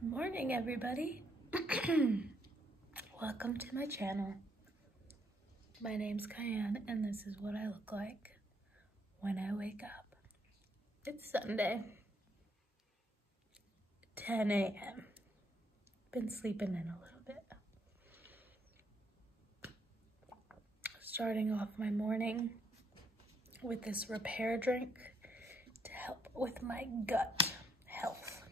Good morning, everybody. Welcome to my channel. My name's Kian, and this is what I look like when I wake up. It's Sunday, 10 a.m. Been sleeping in a little bit. Starting off my morning with this repair drink to help with my gut health.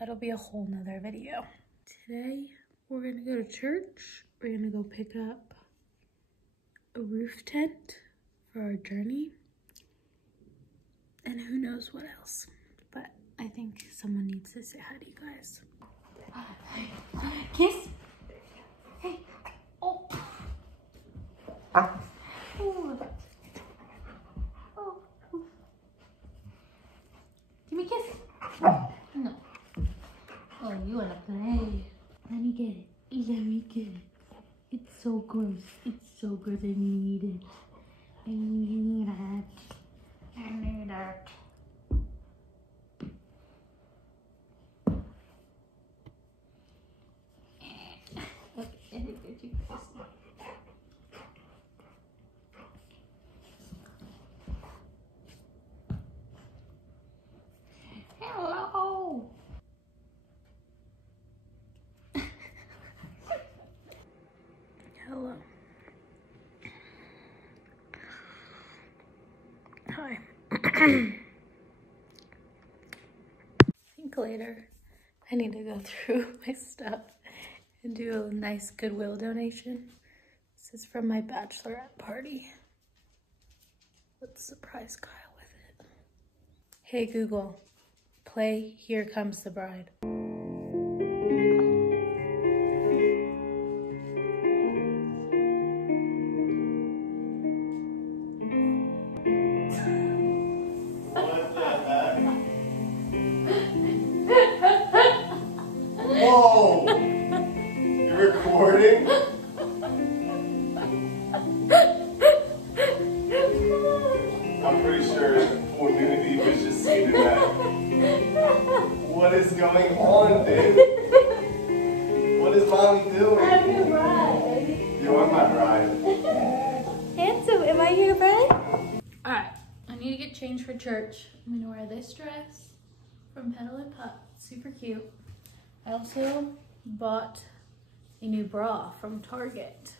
That'll be a whole nother video. Today, we're gonna go to church. We're gonna go pick up a roof tent for our journey. And who knows what else. But I think someone needs to say hi to you guys. Kiss. Hey. Oh. Oh. Oh. Give me a kiss. No. Oh, you wanna play? Let me get it. Let me get it. It's so gross. It's so gross. I need it. I need it. I need it. Look, I think that you kiss me. Hello. Hello. Hi. I think later I need to go through my stuff and do a nice Goodwill donation. This is from my bachelorette party. Let's surprise Kyle with it. Hey Google, play Here Comes the Bride. Whoa! You're recording? I'm pretty sure full nudity was just seen that. What is going on, dude? What is mommy doing? I'm your bride. You are my bride. Handsome, am I your bride? Alright, I need to get changed for church. I'm gonna wear this dress from Petal and Pup. Super cute. I also bought a new bra from Target.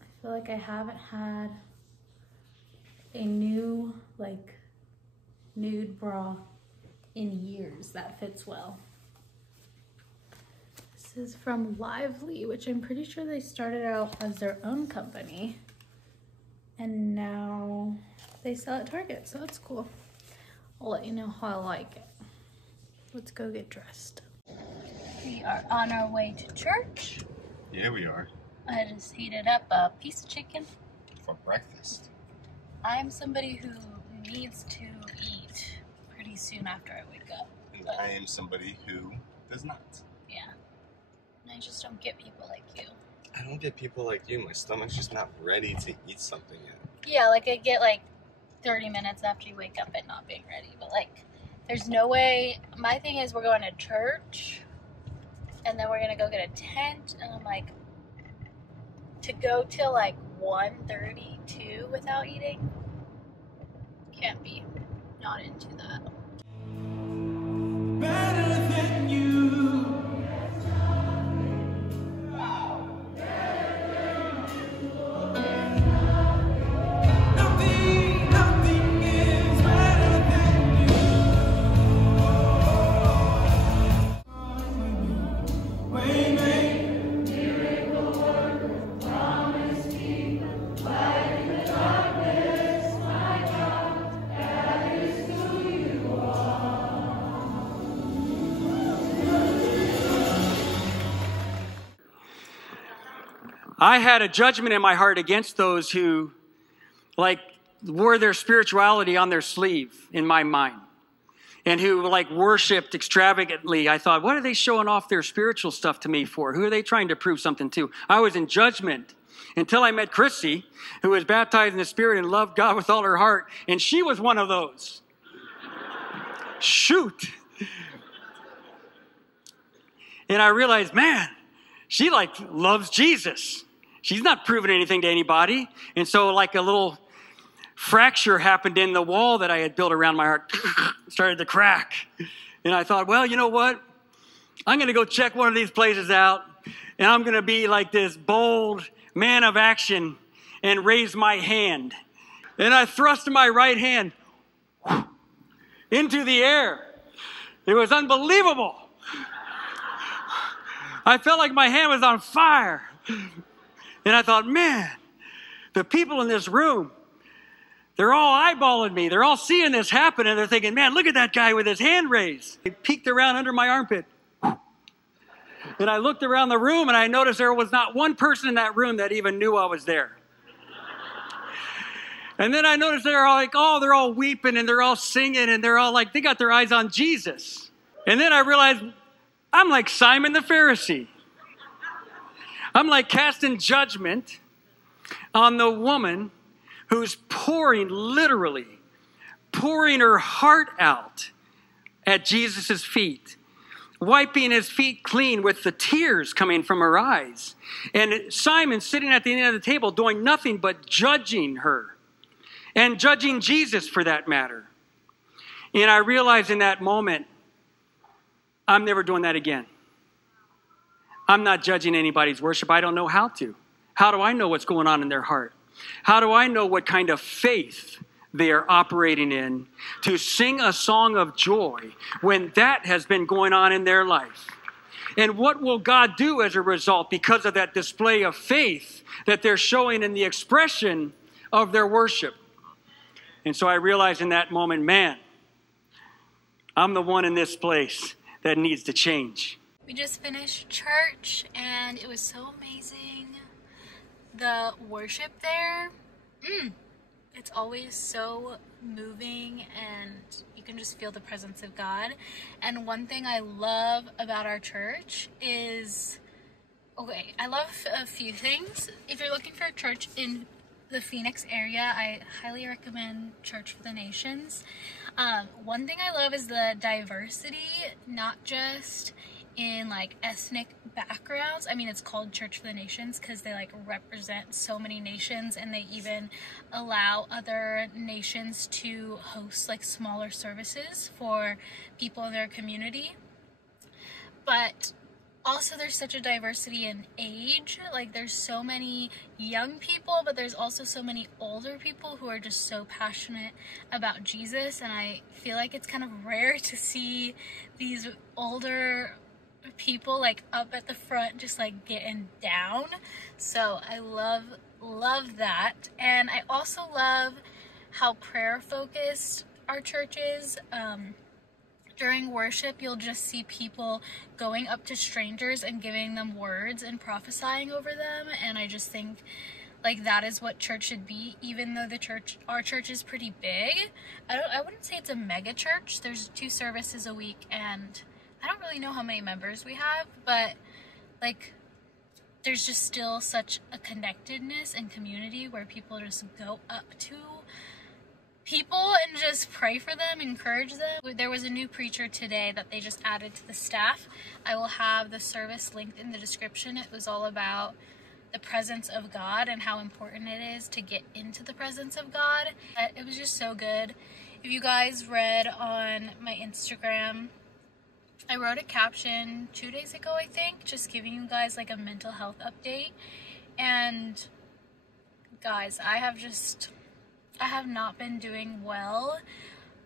I feel like I haven't had a new, nude bra in years that fits well. This is from Lively, which I'm pretty sure they started out as their own company. And now they sell at Target, so that's cool. I'll let you know how I like it. Let's go get dressed. We are on our way to church. Yeah, we are. I just heated up a piece of chicken. For breakfast. I'm somebody who needs to eat pretty soon after I wake up. And I am somebody who does not. Yeah. And I just don't get people like you. I don't get people like you. My stomach's just not ready to eat something yet. Yeah, I get 30 minutes after you wake up and not being ready. But there's no way. My thing is we're going to church and then we're going to go get a tent. And I'm to go till 1:32 without eating? Can't be. Not into that. Better than you. Nothing is better than you. Waymaker, miracle worker, promise keeper, light in the darkness, my God, that is who you are. I had a judgment in my heart against those who, wore their spirituality on their sleeve in my mind. And who, worshipped extravagantly. I thought, what are they showing off their spiritual stuff to me for? Who are they trying to prove something to? I was in judgment until I met Chrissy, who was baptized in the Spirit and loved God with all her heart. And she was one of those. Shoot. And I realized, man, she like loves Jesus. She's not proving anything to anybody. And so like a little fracture happened in the wall that I had built around my heart, started to crack. And I thought, well, you know what? I'm going to go check one of these places out, and I'm going to be like this bold man of action and raise my hand. And I thrust my right hand into the air. It was unbelievable. I felt like my hand was on fire. And I thought, man, the people in this room, they're all eyeballing me. They're all seeing this happen, and they're thinking, man, look at that guy with his hand raised. He peeked around under my armpit. And I looked around the room, and I noticed there was not one person in that room that even knew I was there. And then I noticed they're all like, oh, they're all weeping, and they're all singing, and they're all like, they got their eyes on Jesus. And then I realized I'm like Simon the Pharisee. I'm like casting judgment on the woman who's literally pouring her heart out at Jesus' feet, wiping his feet clean with the tears coming from her eyes. And Simon sitting at the end of the table doing nothing but judging her and judging Jesus for that matter. And I realized in that moment, I'm never doing that again. I'm not judging anybody's worship. I don't know how to. How do I know what's going on in their heart? How do I know what kind of faith they are operating in to sing a song of joy when that has been going on in their life? And what will God do as a result because of that display of faith that they're showing in the expression of their worship? And so I realized in that moment, man, I'm the one in this place that needs to change. We just finished church and it was so amazing. The worship there, it's always so moving and you can just feel the presence of God. And one thing I love about our church is, I love a few things. If you're looking for a church in the Phoenix area, I highly recommend Church for the Nations. One thing I love is the diversity, not just in like ethnic backgrounds. I mean, it's called Church for the Nations because they like represent so many nations, and they even allow other nations to host like smaller services for people in their community. But also there's such a diversity in age. Like there's so many young people, but there's also so many older people who are just so passionate about Jesus, and I feel like it's kind of rare to see these older people like up at the front just like getting down. So I love that. And I also love how prayer focused our church is. During worship, you'll just see people going up to strangers and giving them words and prophesying over them. And I just think like that is what church should be, even though our church is pretty big. I wouldn't say it's a mega church. There's 2 services a week, and I don't really know how many members we have, but like there's just still such a connectedness and community where people just go up to people and just pray for them, encourage them. There was a new preacher today that they just added to the staff. I will have the service linked in the description. It was all about the presence of God and how important it is to get into the presence of God. It was just so good. If you guys read on my Instagram, I wrote a caption 2 days ago, I think, just giving you guys like a mental health update. And guys, I have not been doing well.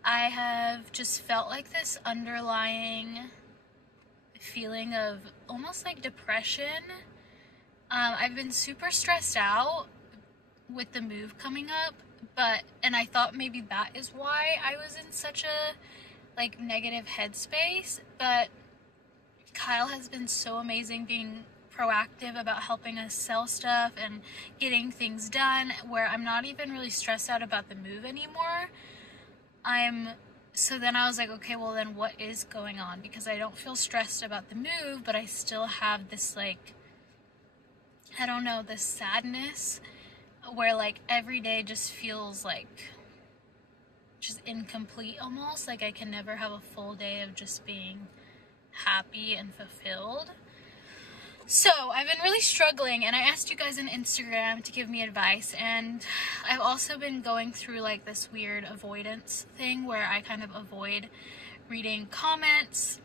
I have just felt like this underlying feeling of almost like depression. I've been super stressed out with the move coming up, and I thought maybe that is why I was in such a like negative headspace. But Kyle has been so amazing being proactive about helping us sell stuff and getting things done, where I'm not even really stressed out about the move anymore. So then I was like, okay, well then what is going on? Because I don't feel stressed about the move, but I still have this like, I don't know, this sadness where like every day just feels like just incomplete almost. Like I can never have a full day of just being happy and fulfilled. So I've been really struggling, and I asked you guys on Instagram to give me advice, and I've also been going through like this weird avoidance thing where I kind of avoid reading comments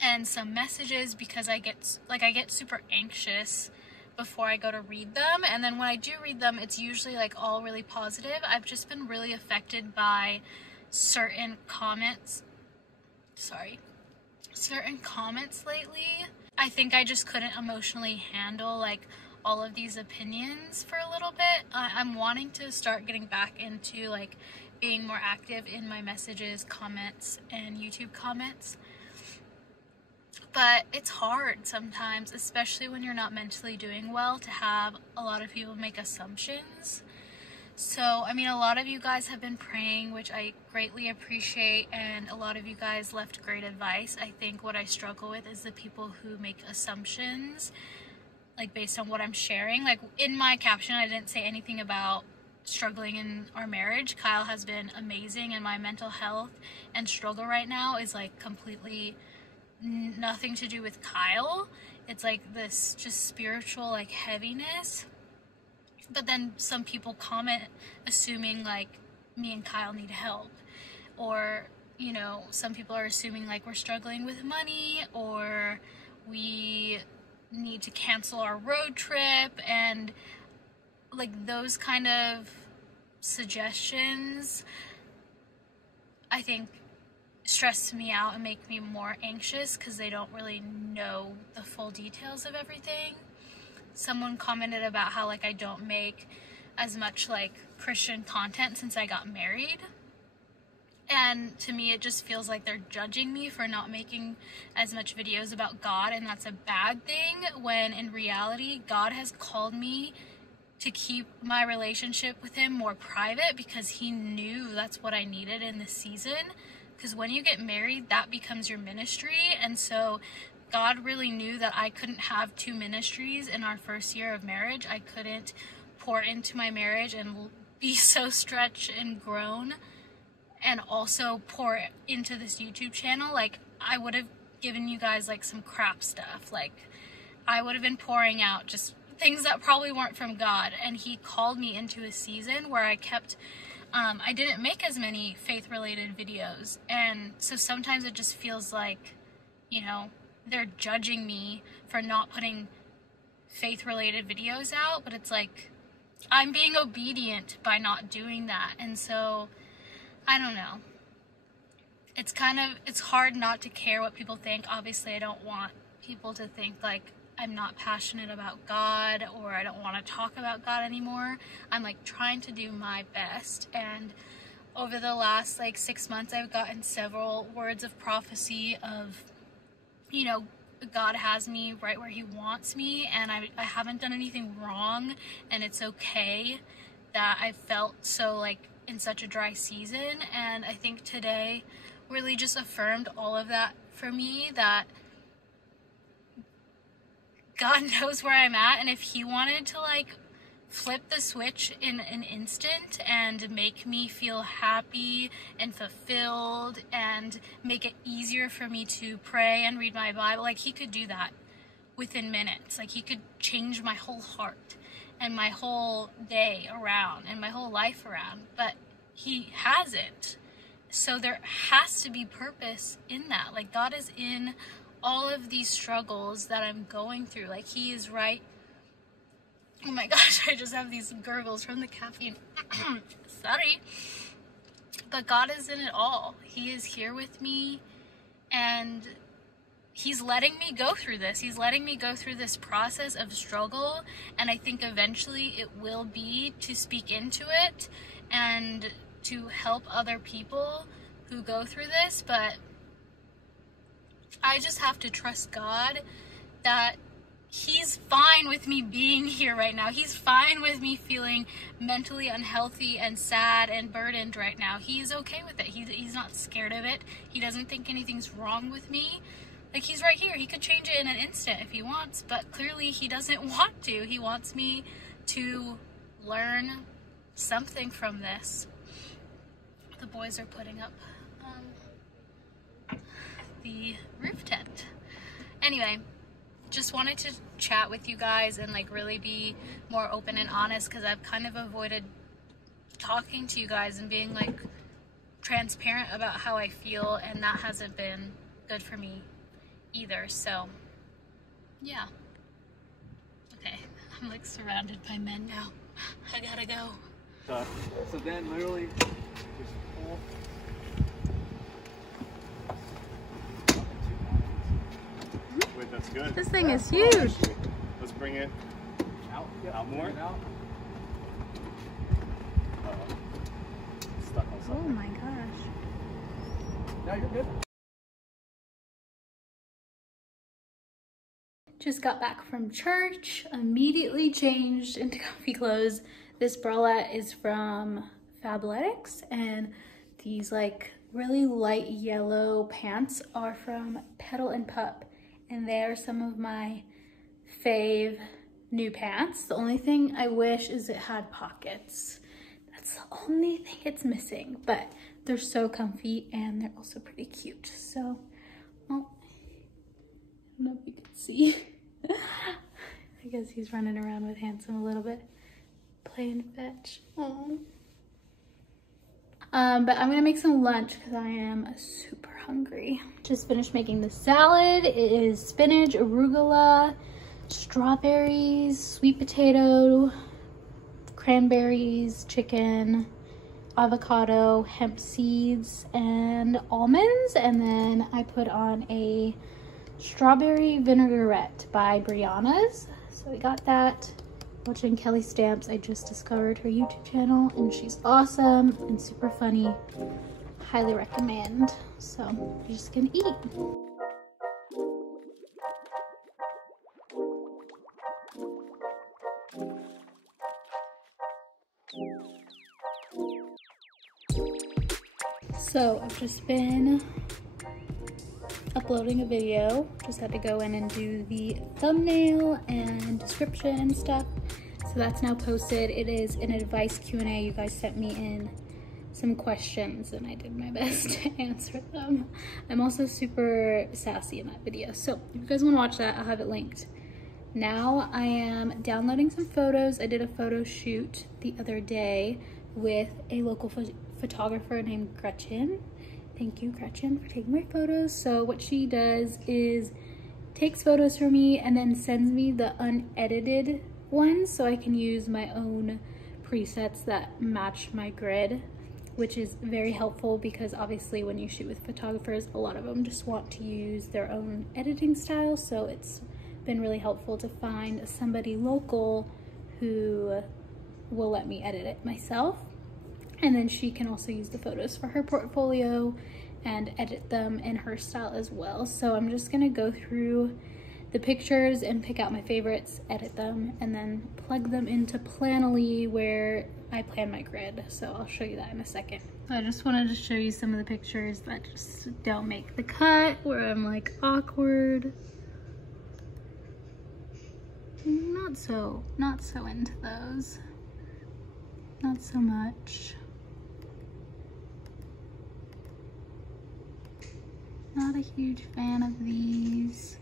and some messages because I get super anxious before I go to read them, and then when I do read them, it's usually like all really positive. I've just been really affected by certain comments lately. I think I just couldn't emotionally handle like all of these opinions for a little bit. I'm wanting to start getting back into like being more active in my messages, comments, and YouTube comments. But it's hard sometimes, especially when you're not mentally doing well, to have a lot of people make assumptions. So, I mean, a lot of you guys have been praying, which I greatly appreciate, and a lot of you guys left great advice. I think what I struggle with is the people who make assumptions, like based on what I'm sharing. Like in my caption, I didn't say anything about struggling in our marriage. Kyle has been amazing, and my mental health and struggle right now is like completely nothing to do with Kyle. It's like this just spiritual like heaviness. But then some people comment assuming like me and Kyle need help, or you know, some people are assuming like we're struggling with money, or we need to cancel our road trip, and like those kind of suggestions I think stress me out and make me more anxious because they don't really know the full details of everything. Someone commented about how like I don't make as much like Christian content since I got married, and to me it just feels like they're judging me for not making as much videos about God, and that's a bad thing, when in reality God has called me to keep my relationship with him more private because he knew that's what I needed in this season. Because when you get married, that becomes your ministry, and so God really knew that I couldn't have two ministries in our first year of marriage. I couldn't pour into my marriage and be so stretched and grown and also pour into this YouTube channel. Like, I would have given you guys like some crap stuff. Like, I would have been pouring out just things that probably weren't from God, and he called me into a season where I didn't make as many faith-related videos, and so sometimes it just feels like, you know, they're judging me for not putting faith-related videos out, but it's like I'm being obedient by not doing that. And so I don't know, it's hard not to care what people think. Obviously I don't want people to think like I'm not passionate about God, or I don't want to talk about God anymore. I'm like trying to do my best, and over the last like 6 months I've gotten several words of prophecy of, you know, God has me right where he wants me, and I haven't done anything wrong, and it's okay that I felt so like in such a dry season. And I think today really just affirmed all of that for me, that God knows where I'm at, and if he wanted to like flip the switch in an instant and make me feel happy and fulfilled and make it easier for me to pray and read my Bible, like he could do that within minutes. Like he could change my whole heart and my whole day around and my whole life around, but he hasn't. So there has to be purpose in that. Like God is in all of these struggles that I'm going through. Like he is right. Oh my gosh, I just have these gurgles from the caffeine. Sorry. But God is in it all. He is here with me, and he's letting me go through this. He's letting me go through this process of struggle, and I think eventually it will be to speak into it and to help other people who go through this. But I just have to trust God that he's fine with me being here right now. He's fine with me feeling mentally unhealthy and sad and burdened right now. He's okay with it. He's not scared of it. He doesn't think anything's wrong with me. Like, he's right here. He could change it in an instant if he wants, but clearly he doesn't want to. He wants me to learn something from this. The boys are putting up the roof tent. Anyway, just wanted to chat with you guys and like really be more open and honest, because I've kind of avoided talking to you guys and being like transparent about how I feel, and that hasn't been good for me either. So yeah, okay, I'm like surrounded by men now. I gotta go. So then literally just pull. Wait, that's good. This thing is huge. Let's bring it out more. Stuck on Oh something. my gosh. No, you're good. Just got back from church, immediately changed into comfy clothes. This bralette is from Fabletics, and these like really light yellow pants are from Petal and Pup, and they are some of my fave new pants. The only thing I wish is it had pockets. That's the only thing it's missing, but they're so comfy and they're also pretty cute. So, well, I don't know if you can see. I guess he's running around with Handsome a little bit, playing fetch. Aww. But I'm gonna make some lunch because I am super hungry. Just finished making the salad. It is spinach, arugula, strawberries, sweet potato, cranberries, chicken, avocado, hemp seeds, and almonds. And then I put on a strawberry vinaigrette by Brianna's. So we got that. Watching Kelly Stamps. I just discovered her YouTube channel and she's awesome and super funny. Highly recommend. So we're just gonna eat. So I've just been uploading a video. Just had to go in and do the thumbnail and description and stuff. So that's now posted. It is an advice Q&A. You guys sent me in some questions and I did my best to answer them. I'm also super sassy in that video. So if you guys want to watch that, I'll have it linked. Now I am downloading some photos. I did a photo shoot the other day with a local photographer named Gretchen. Thank you, Gretchen, for taking my photos. So what she does is takes photos for me and then sends me the unedited ones so I can use my own presets that match my grid, which is very helpful because obviously when you shoot with photographers, a lot of them just want to use their own editing style. So it's been really helpful to find somebody local who will let me edit it myself. And then she can also use the photos for her portfolio and edit them in her style as well. So I'm just gonna go through the pictures and pick out my favorites, edit them, and then plug them into Planoly where I plan my grid. So I'll show you that in a second. I just wanted to show you some of the pictures that just don't make the cut, where I'm like awkward. Not so into those. Not so much. Not a huge fan of these.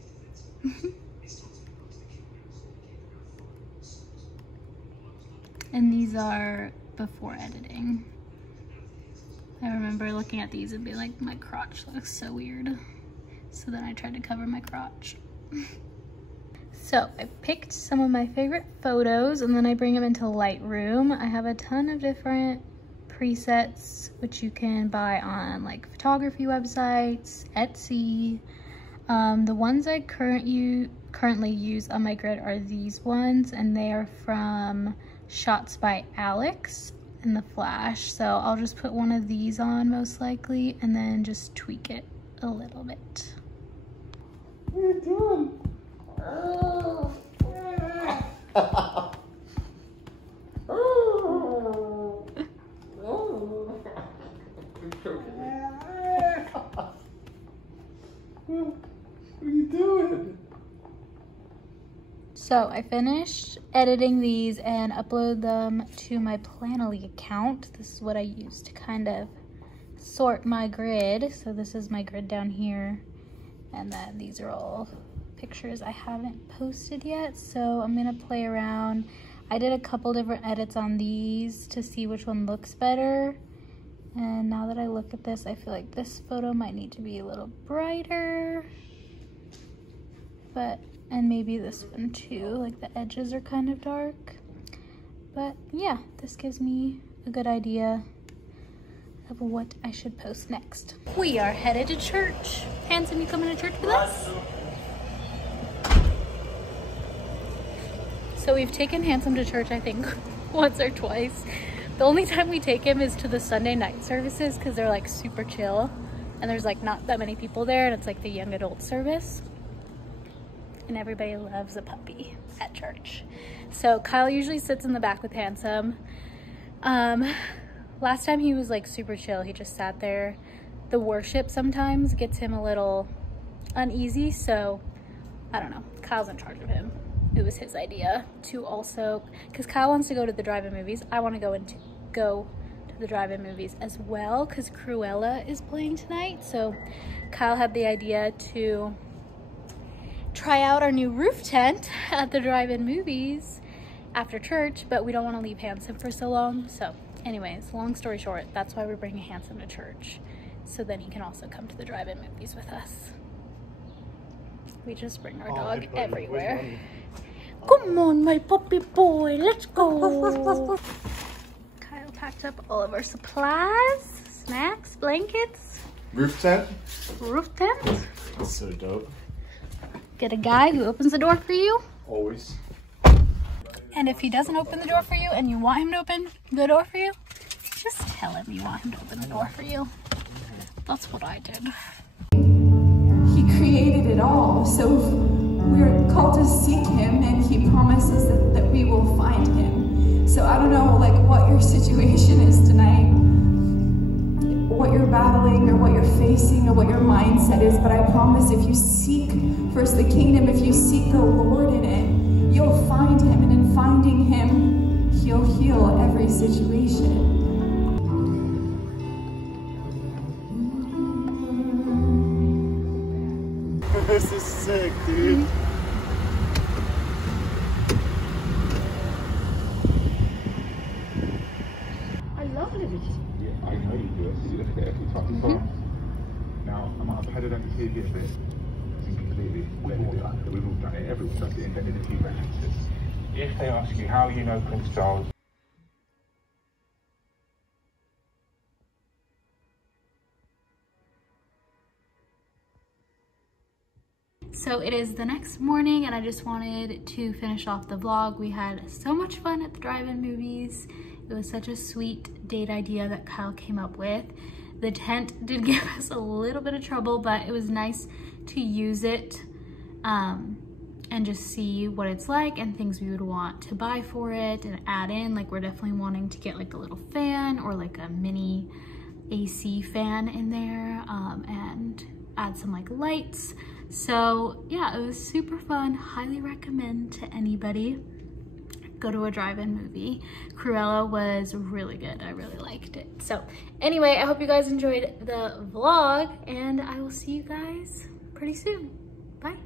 And these are before editing. I remember looking at these and being like, my crotch looks so weird. So then I tried to cover my crotch. So I picked some of my favorite photos and then I bring them into Lightroom. I have a ton of different presets which you can buy on like photography websites, Etsy. The ones I currently use on my grid are these ones, and they are from Shots by Alex in the Flash. So I'll just put one of these on most likely and then just tweak it a little bit. What are you doing? What are you doing? So I finished editing these and upload them to my Planoly account. This is what I use to kind of sort my grid. So this is my grid down here, and then these are all pictures I haven't posted yet, so I'm gonna play around. I did a couple different edits on these to see which one looks better. And now that I look at this, I feel like this photo might need to be a little brighter. And maybe this one too, like the edges are kind of dark. But yeah, this gives me a good idea of what I should post next. We are headed to church. Handsome, you coming to church with us? So we've taken Handsome to church, I think, once or twice. The only time we take him is to the Sunday night services because they're like super chill and there's like not that many people there and it's like the young adult service. And everybody loves a puppy at church. So Kyle usually sits in the back with Handsome. Last time he was like super chill. He just sat there. The worship sometimes gets him a little uneasy. So I don't know. Kyle's in charge of him. It was his idea to also, because Kyle wants to go to the drive-in movies. I want to go to the drive-in movies as well because Cruella is playing tonight. So Kyle had the idea to try out our new roof tent at the drive-in movies after church, but we don't want to leave Handsome for so long. So anyways, long story short, that's why we're bringing Handsome to church, so then he can also come to the drive-in movies with us. We just bring our dog everywhere. Come on, my puppy boy, let's go. Kyle packed up all of our supplies, snacks, blankets. Roof tent? Roof tent. That's so dope. Get a guy who opens the door for you. Always. And if he doesn't open the door for you and you want him to open the door for you, just tell him you want him to open the door for you. That's what I did. He created it all, so we're called to seek him, and he promises that we will find him. So I don't know like what your situation is tonight, what you're battling or what you're facing or what your mindset is, but I promise if you seek first the kingdom, if you seek the Lord in it, you'll find him, and in finding him, he'll heal every situation. This is sick, dude. I love liberty. Yeah, I know you do it. You look at it every time. Now, I might have had it on the TV a bit. Completely let it do. We've all done it. Everyone does it. Invented a few references. If they ask you how you know Prince Charles, So it is the next morning and I just wanted to finish off the vlog. We had so much fun at the drive-in movies. It was such a sweet date idea that Kyle came up with. The tent did give us a little bit of trouble, but it was nice to use it and just see what it's like and things we would want to buy for it and add in. Like we're definitely wanting to get like a little fan or like a mini AC fan in there and add some like lights. So yeah, it was super fun. Highly recommend to anybody. Go to a drive-in movie. Cruella was really good. I really liked it. So anyway, I hope you guys enjoyed the vlog and I will see you guys pretty soon. Bye.